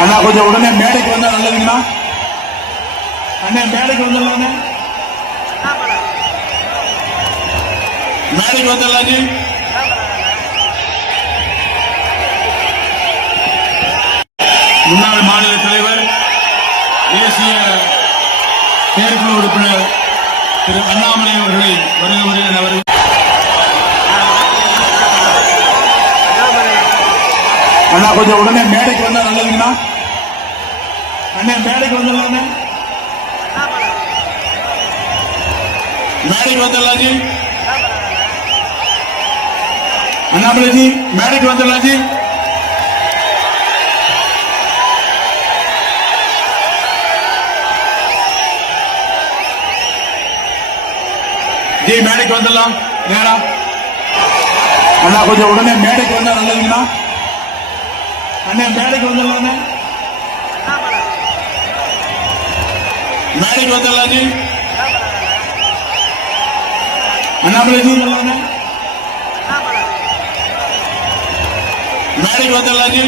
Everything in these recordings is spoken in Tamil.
அண்ணா கொஞ்சம் உடனே மேடைக்கு வந்தா நல்லதுங்கண்ணா. அண்ணே மேடைக்கு வந்துடலாண்ணே. மேடைக்கு வந்துடலாங்க. முன்னாள் மாநில தலைவர் தேசிய செயற்குழு உறுப்பினர் திரு அண்ணாமலை அவர்களை வருக வருகிற அவர்கள் அண்ணா கொஞ்சம் உடனே மேடைக்கு வந்தா நல்லதுங்கண்ணா. அண்ணே மேடைக்கு வந்துடலாண்ணே. மேடைக்கு வந்துடலாம் ஜி. அண்ணாமலை ஜி மேடைக்கு வந்துடலாம் ஜி. ஜி மேடைக்கு வந்துடலாம் நேரா. அண்ணா கொஞ்சம் உடனே மேடைக்கு வந்தா நல்லதுங்கண்ணா. அண்ணே மேடைக்கு வந்துடலாண்ணே. மேடைக்கு வந்துடலாம் ஜி. அண்ணாமலை ஜி வரலாண்ணே. மேடைக்கு வந்துடலாம் ஜி.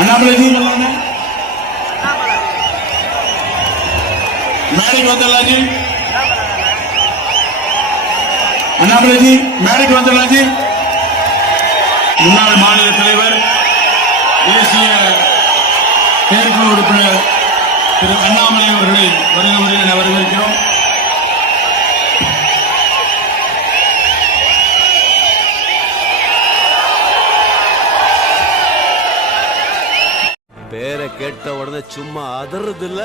அண்ணாமலை ஜி வரலாண்ணே. மேடைக்கு வந்துடலாம் ஜி. அண்ணாமலை ஜி மேடைக்கு வந்துடலாம் ஜி. முன்னாள் மாநில தலைவர் தேசிய செயற்குழு உறுப்பினர் திரு அண்ணாமலை அவர்களை வருக வருகிற வரவேற்கிறோம். பேரை கேட்ட உடனே சும்மா அதறது இல்ல.